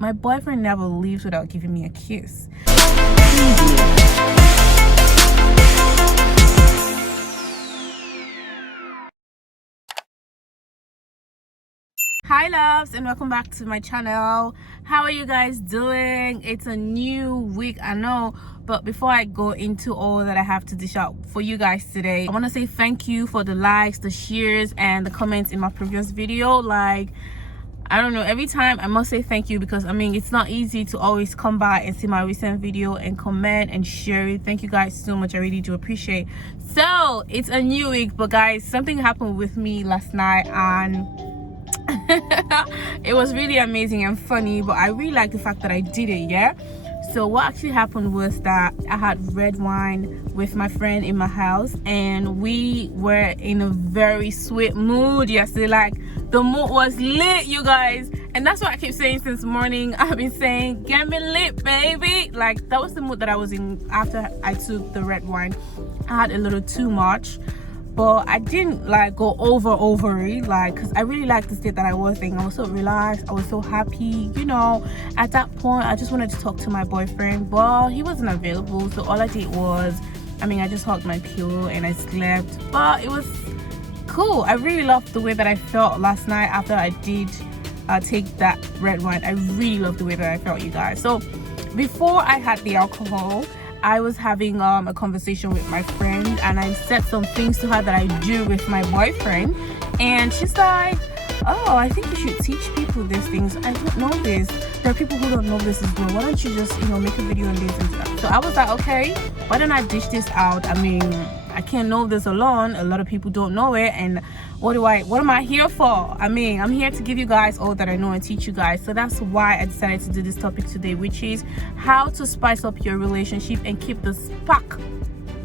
My boyfriend never leaves without giving me a kiss. Hi loves, and welcome back to my channel. How are you guys doing? It's a new week, I know, but before I go into all that I have to dish out for you guys today, I want to say thank you for the likes, the shares, and the comments in my previous video. Like, I don't know, every time I must say thank you, because I mean, it's not easy to always come by and see my recent video and comment and share it. Thank you guys so much, I really do appreciate. So it's a new week, but guys, something happened with me last night, and it was really amazing and funny, but I really like the fact that I did it. Yeah, so what actually happened was that I had red wine with my friend in my house, and we were in a very sweet mood yesterday. Like, the mood was lit, you guys, and that's what I keep saying since morning. I've been saying, get me lit, baby. Like, that was the mood that I was in after I took the red wine. I had a little too much, but I didn't like go over it, like, because I really liked the state that I was in. I was so relaxed, I was so happy, you know. At that point I just wanted to talk to my boyfriend, but he wasn't available, so all I did was, I just hugged my pillow and I slept. But it was cool. I really loved the way that I felt last night after I did take that red wine. I really loved the way that I felt, you guys. So before I had the alcohol, I was having a conversation with my friend, and I said some things to her that I do with my boyfriend, and she's like, oh, I think you should teach people these things. I don't know this. There are people who don't know this as well. Why don't you just, make a video on this and stuff? So I was like, okay, why don't I dish this out? I can't know this alone. A lot of people don't know it, and what am I here for? I'm here to give you guys all that I know and teach you guys. So that's why I decided to do this topic today, which is how to spice up your relationship and keep the spark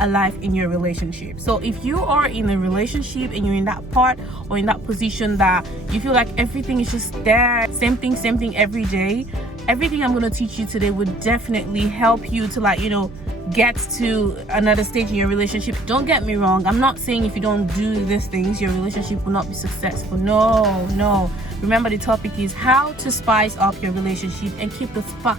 alive in your relationship. So if you are in a relationship and you're in that part or in that position that you feel like everything is just there, same thing every day, everything I'm going to teach you today would definitely help you to get to another stage in your relationship. Don't get me wrong, I'm not saying if you don't do these things your relationship will not be successful. No, remember, the topic is how to spice up your relationship and keep the spark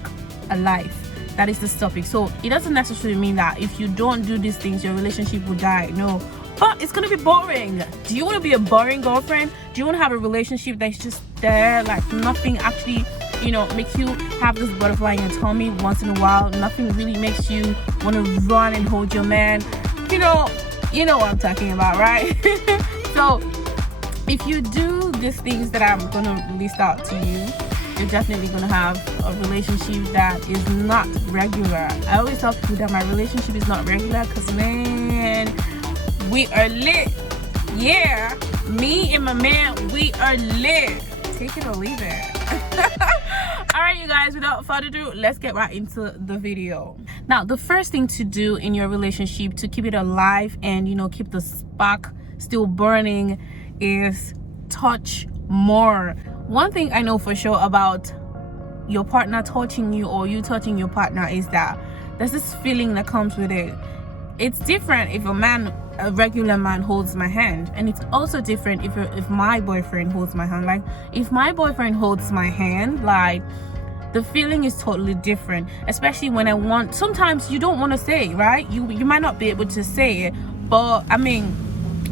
alive. That is the topic. So it doesn't necessarily mean that if you don't do these things your relationship will die. No, but it's gonna be boring. Do you want to be a boring girlfriend? Do you want to have a relationship that's just there, like nothing actually make you have this butterfly in your tummy once in a while? Nothing really makes you want to run and hold your man. You know what I'm talking about, right? So if you do these things that I'm gonna list out to you, you're definitely gonna have a relationship that is not regular. I always tell people that my relationship is not regular because, man, we are lit. Yeah, me and my man, we are lit. Take it or leave it. All right, you guys, without further ado, let's get right into the video. Now, the first thing to do in your relationship to keep it alive and keep the spark still burning is touch more. One thing I know for sure about your partner touching you or you touching your partner is that there's this feeling that comes with it. It's different if a regular man holds my hand, and it's also different if my boyfriend holds my hand. Like, if my boyfriend holds my hand, like, the feeling is totally different, especially when sometimes you don't want to say it, right? You might not be able to say it, but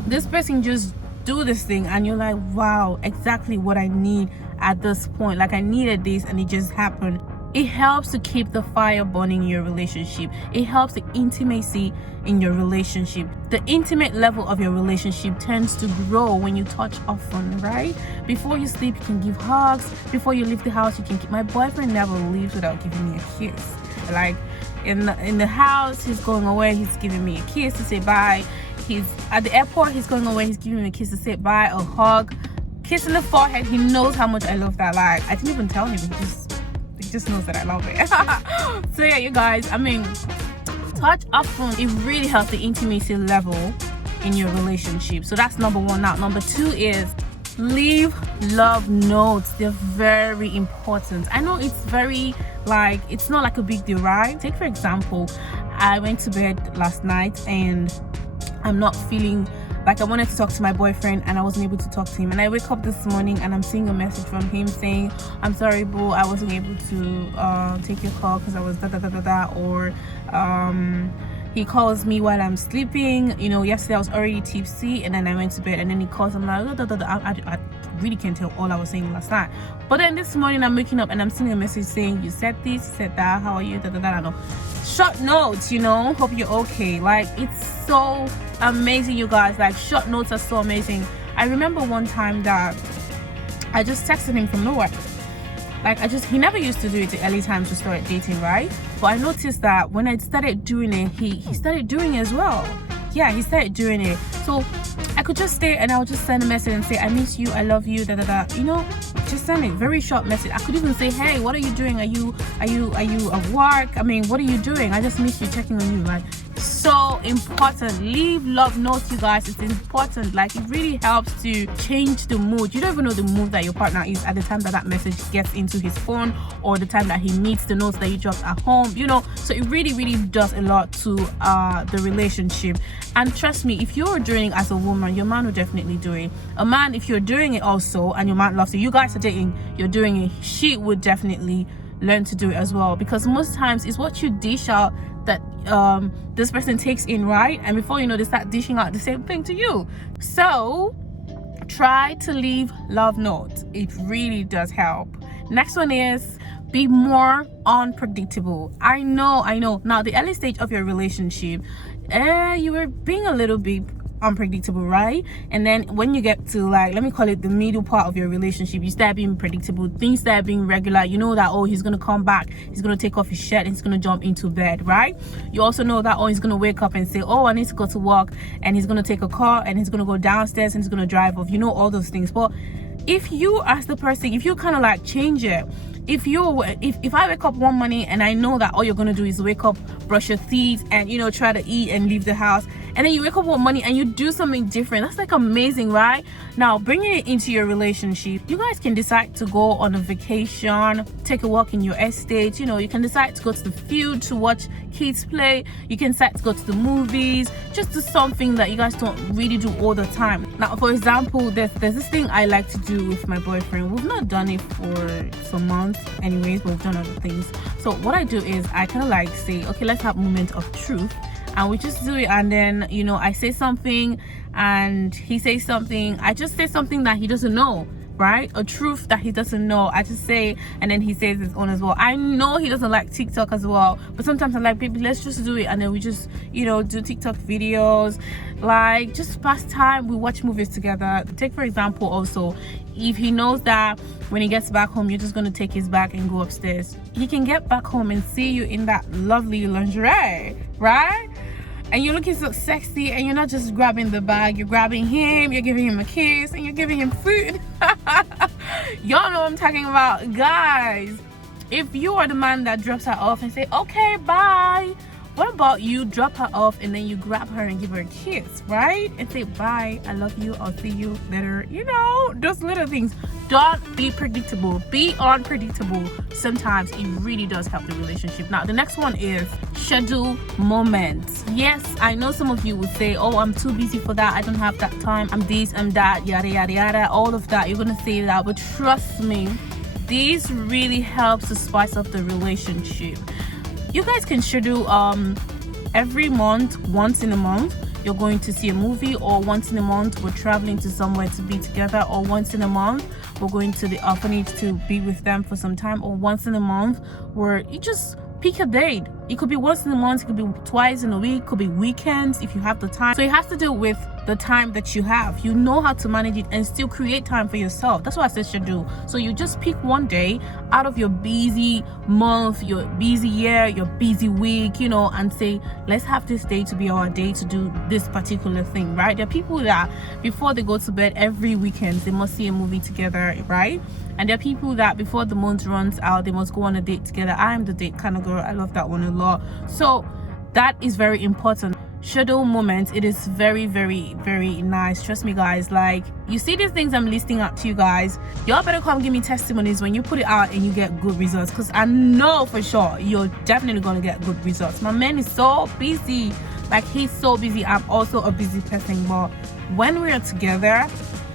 this person just do this thing and you're like, wow, exactly what I need at this point. Like, I needed this and it just happened. It helps to keep the fire burning in your relationship. It helps the intimacy in your relationship. The intimate level of your relationship tends to grow when you touch often, right? Before you sleep, you can give hugs. Before you leave the house, you can keep. My boyfriend never leaves without giving me a kiss. Like, in the house, he's going away, he's giving me a kiss to say bye. He's at the airport, he's going away, he's giving me a kiss to say bye, a hug, kiss in the forehead. He knows how much I love that. Like, I didn't even tell him, he just knows that I love it. So yeah, you guys, touch often, it really helps the intimacy level in your relationship. So that's number one. Now, number two is leave love notes. They're very important. I know it's very, like, it's not like a big deal, right? Take, for example, I went to bed last night and I'm not feeling Like I wanted to talk to my boyfriend and I wasn't able to talk to him, and I wake up this morning and I'm seeing a message from him saying, I'm sorry boo, I wasn't able to take your call because I was da da da da da, or he calls me while I'm sleeping. You know, yesterday I was already tipsy and then I went to bed, and then he calls, I'm like, da, da, da, da. I really can't tell all I was saying last night. But then this morning I'm waking up and I'm seeing a message saying, you said this, you said that, how are you, da da da. I know, short notes, you know, hope you're okay. Like, it's so amazing, you guys. Like, short notes are so amazing. I remember one time that I just texted him from nowhere. Like, he never used to do it the early times to start dating, right? But I noticed that when I started doing it, he started doing it as well. Yeah, he started doing it. So I could just stay and I would just send a message and say, I miss you, I love you, da da da. You know, just send a very short message. I could even say, hey, what are you doing? Are you at work? I mean, what are you doing? I just miss you, checking on you. Like, so important. Leave love notes, you guys. It's important. Like, it really helps to change the mood. You don't even know the mood that your partner is at the time that message gets into his phone, or the time that he meets the notes that you dropped at home, you know. So it really does a lot to the relationship. And trust me, if you're doing it as a woman, your man will definitely do it. A man, if you're doing it also and your man loves it, you guys are dating, you're doing it, she would definitely learn to do it as well, because most times it's what you dish out that this person takes in, right? And before you know, they start dishing out the same thing to you. So try to leave love notes. It really does help. Next one is be more unpredictable. I know now, the early stage of your relationship, you were being a little bit unpredictable, right? And then when you get to, like, let me call it the middle part of your relationship, you start being predictable. Things start being regular. You know that, oh, he's gonna come back, he's gonna take off his shirt and he's gonna jump into bed, right? You also know that, oh, he's gonna wake up and say, oh, I need to go to work, and he's gonna take a car and he's gonna go downstairs and he's gonna drive off. You know all those things. But if you, as the person, if you kind of like change it, if I wake up one morning and I know that all you're gonna do is wake up, brush your teeth, and, you know, try to eat and leave the house, and then you wake up one morning and you do something different, that's like amazing, right? Now, bringing it into your relationship, you guys can decide to go on a vacation, take a walk in your estate. You know, you can decide to go to the field to watch kids play. You can decide to go to the movies. Just do something that you guys don't really do all the time. Now, for example, there's this thing I like to do with my boyfriend. We've not done it for some months anyways, but we've done other things. So what I do is I kind of like say, okay, let's have a moment of truth, and we just do it. And then, you know, I say something and he says something. I just say something that he doesn't know, right? A truth that he doesn't know. I just say, and then he says his own as well. I know he doesn't like TikTok as well, but sometimes I'm like, baby, let's just do it. And then we just, you know, do TikTok videos, like just pass time. We watch movies together. Take, for example, also, if he knows that when he gets back home, you're just going to take his bag and go upstairs, he can get back home and see you in that lovely lingerie, right? And you're looking so sexy, and you're not just grabbing the bag, you're grabbing him, you're giving him a kiss, and you're giving him food. Y'all know what I'm talking about, guys. If you are the man that drops her off and say, okay, bye, what about you drop her off and then you grab her and give her a kiss, right? And say, bye, I love you, I'll see you later. You know, those little things. Don't be predictable, be unpredictable. Sometimes it really does help the relationship. Now, the next one is schedule moments. Yes, I know some of you would say, oh, I'm too busy for that, I don't have that time, I'm this, I'm that, yada yada yada, all of that. You're gonna say that, but trust me, this really helps to spice up the relationship. You guys can schedule every month, once in a month you're going to see a movie, or once in a month we're traveling to somewhere to be together, or once in a month we're going to the orphanage to be with them for some time, or once in a month where you just pick a date. It could be once in a month, it could be twice in a week, it could be weekends if you have the time. So it has to do with the time that you have. You know how to manage it and still create time for yourself. That's what I said schedule. So you just pick one day out of your busy month, your busy year, your busy week, you know, and say, let's have this day to be our day to do this particular thing, right? There are people that before they go to bed every weekend, they must see a movie together, right? And there are people that before the month runs out, they must go on a date together. I'm the date kind of girl. I love that one a lot. So that is very important. Schedule moments. It is very nice. Trust me, guys. Like, you see these things I'm listing out to you guys, y'all better come give me testimonies when you put it out and you get good results, because I know for sure you're definitely gonna get good results. My man is so busy, Like, he's so busy, I'm also a busy person, but when we're together,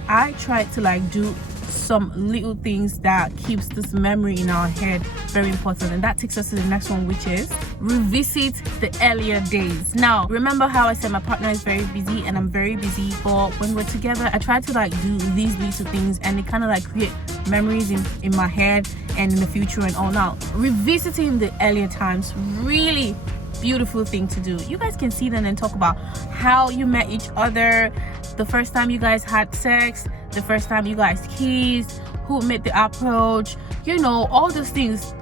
I try to like do some little things that keeps this memory in our head very important. And that takes us to the next one, which is revisit the earlier days. Now, remember how I said my partner is very busy and I'm very busy, but when we're together, I try to like do these little things, and it kind of like create memories in my head and in the future and all. Now, revisiting the earlier times, really beautiful thing to do. You guys can see them and talk about how you met each other, the first time you guys had sex, the first time you guys kissed, who made the approach, you know, all those things.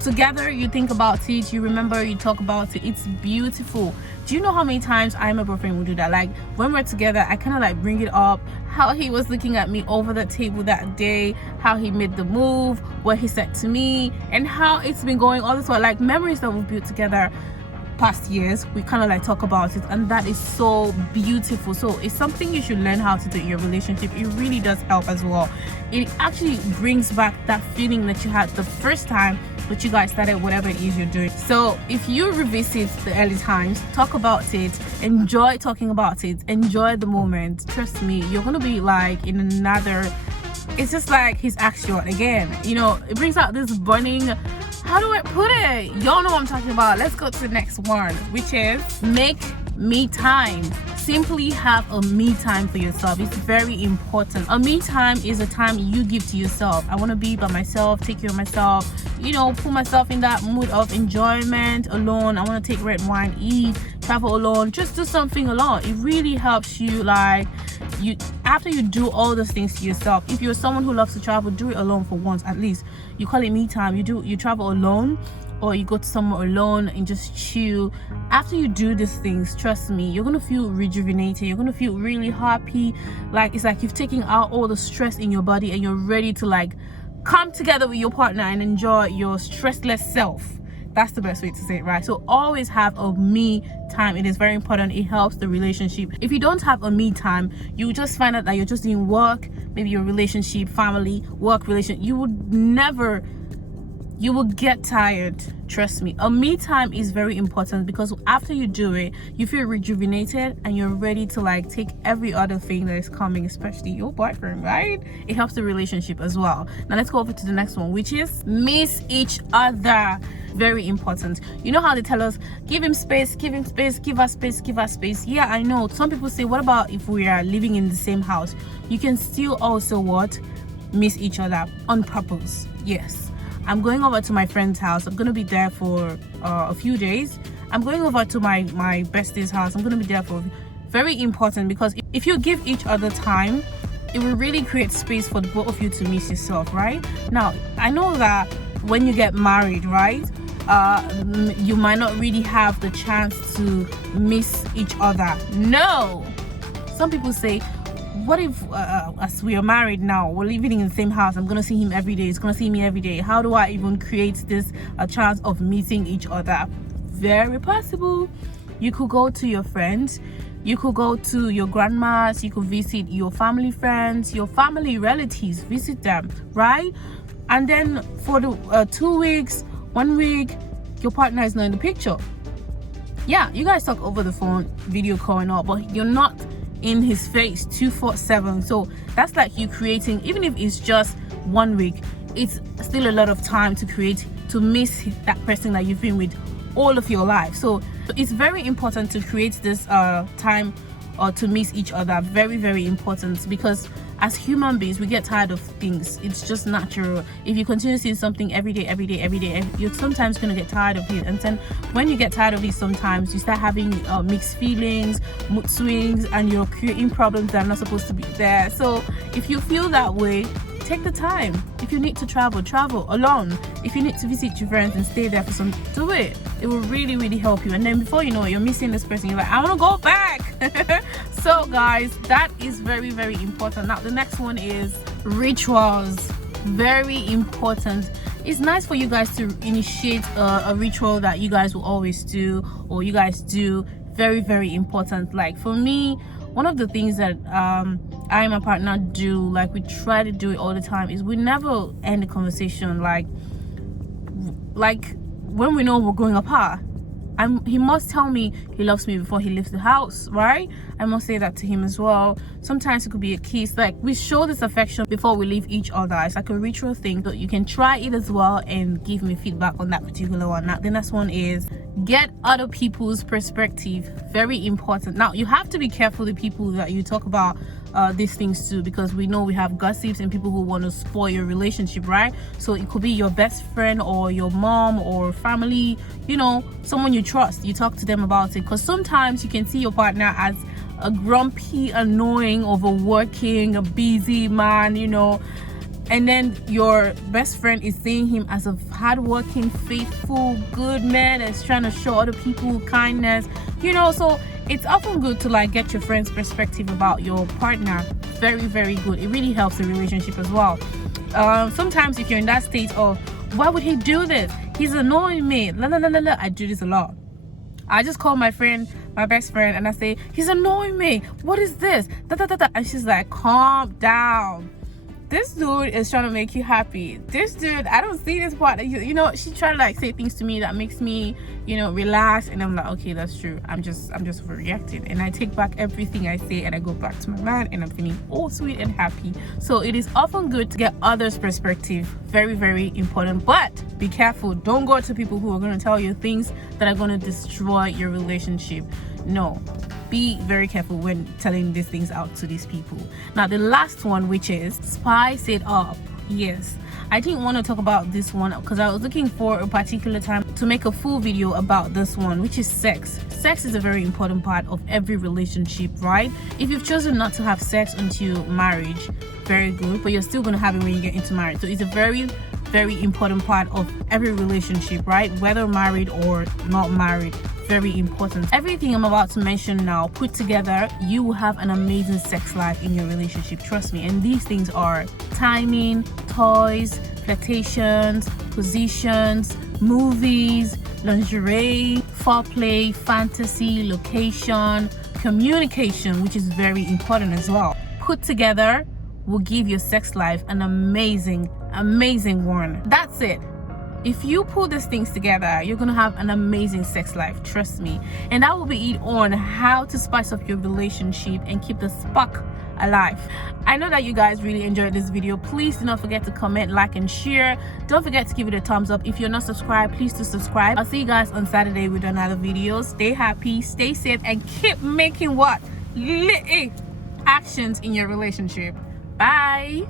Together, you think about it, you remember, you talk about it. It's beautiful. Do you know how many times I and my boyfriend will do that? Like, when we're together, I kind of like bring it up, how he was looking at me over the table that day, how he made the move, what he said to me, and how it's been going all this while. Like, memories that we've built together past years, we kind of like talk about it, and that is so beautiful. So it's something you should learn how to do in your relationship. It really does help as well. It actually brings back that feeling that you had the first time that you guys started whatever it is you're doing. So if you revisit the early times, talk about it, enjoy talking about it, enjoy the moment, trust me, you're gonna be like in another, it's just like he's asked you out again, you know. It brings out this burning, how do I put it, y'all know what I'm talking about. Let's go to the next one, which is make me time. Simply have a me time for yourself. It's very important. A me time is a time you give to yourself. I want to be by myself, take care of myself, you know, put myself in that mood of enjoyment alone. I want to take red wine, eat, travel alone, just do something alone. It really helps you. Like, you, after you do all those things to yourself, if you're someone who loves to travel, do it alone for once at least. You call it me time. You travel alone, or you go to somewhere alone and just chill. After you do these things, trust me, you're gonna feel rejuvenated, you're gonna feel really happy. Like, it's like you've taken out all the stress in your body and you're ready to like come together with your partner and enjoy your stressless self. That's the best way to say it, right? So always have a me time. It is very important. It helps the relationship. If you don't have a me time, you just find out that you're just doing work, maybe your relationship, family, work, relation. You will get tired. Trust me, a me time is very important, because after you do it, you feel rejuvenated and you're ready to like take every other thing that is coming, especially your boyfriend, right? It helps the relationship as well. Now let's go over to the next one, which is miss each other. Very important. You know how they tell us, give him space, give him space, give us space, give us space. Yeah, I know some people say, what about if we are living in the same house? You can still also what, miss each other on purpose. Yes, I'm going over to my friend's house. I'm gonna be there for a few days. I'm going over to my bestie's house. I'm gonna be there for, very important, because if you give each other time, it will really create space for the both of you to miss yourself, right? Now, I know that when you get married, right, you might not really have the chance to miss each other. No, some people say, what if as we are married now, we're living in the same house, I'm gonna see him every day, he's gonna see me every day, how do I even create this chance of meeting each other? Very possible. You could go to your friends, you could go to your grandma's, you could visit your family friends, your family relatives, visit them, right? And then for the 2 weeks, 1 week, your partner is not in the picture. Yeah, you guys talk over the phone, video call and all, but you're not in his face 24/7. So that's like you creating, even if it's just 1 week, it's still a lot of time to create, to miss that person that you've been with all of your life. So it's very important to create this time or to miss each other. Very, very important, because as human beings, we get tired of things. It's just natural. If you continue seeing something every day, you're sometimes going to get tired of it. And then when you get tired of it, sometimes you start having mixed feelings, mood swings, and you're creating problems that are not supposed to be there. So if you feel that way, take the time. If you need to travel alone. If you need to visit your friends and stay there for some, do it. It will really, really help you. And then before you know it, you're missing this person. You're like, I want to go back. So guys, that is very, very important. Now the next one is rituals. Very important. It's nice for you guys to initiate a ritual that you guys will always do, or you guys do. Very, very important. Like for me, one of the things that I and my partner do, like we try to do it all the time, is we never end the conversation like when we know we're going apart. he must tell me he loves me before he leaves the house, right? I must say that to him as well. Sometimes it could be a kiss. Like, we show this affection before we leave each other. It's like a ritual thing. So you can try it as well and give me feedback on that particular one. Now the next one is get other people's perspective. Very important. Now you have to be careful the people that you talk about these things to, because we know we have gossips and people who want to spoil your relationship, right? So it could be your best friend or your mom or family, you know, someone you trust. You talk to them about it, because sometimes you can see your partner as a grumpy, annoying, overworking, a busy man, you know, and then your best friend is seeing him as a hardworking, faithful, good man that's trying to show other people kindness, you know. So it's often good to like get your friend's perspective about your partner. Very, very good. It really helps the relationship as well. Sometimes if you're in that state of, why would he do this? He's annoying me. La la la la la. I do this a lot. I just call my friend, my best friend, and I say, he's annoying me. What is this? Da da da da. And she's like, calm down. This dude is trying to make you happy. This dude, I don't see this part. You know, she tried to like say things to me that makes me, you know, relax, and I'm like, okay, that's true. I'm just overreacting, and I take back everything I say, and I go back to my man, and I'm feeling all sweet and happy. So it is often good to get others' perspective. Very, very important. But be careful. Don't go to people who are going to tell you things that are going to destroy your relationship. No. Be very careful when telling these things out to these people. Now the last one, which is spice it up. Yes, I didn't want to talk about this one because I was looking for a particular time to make a full video about this one, which is sex. Sex is a very important part of every relationship, right? If you've chosen not to have sex until marriage, very good, but you're still going to have it when you get into marriage. So it's a very, very important part of every relationship, right? Whether married or not married. Very important. Everything I'm about to mention now put together, you will have an amazing sex life in your relationship, trust me. And these things are timing, toys, flirtations, positions, movies, lingerie, foreplay, fantasy, location, communication, which is very important as well. Put together will give your sex life an amazing one. That's it. If you pull these things together, you're gonna have an amazing sex life, trust me. And that will be it on how to spice up your relationship and keep the spark alive. I know that you guys really enjoyed this video. Please do not forget to comment, like, and share. Don't forget to give it a thumbs up. If you're not subscribed, please do subscribe. I'll see you guys on Saturday with another video. Stay happy, stay safe, and keep making what? Actions in your relationship. Bye.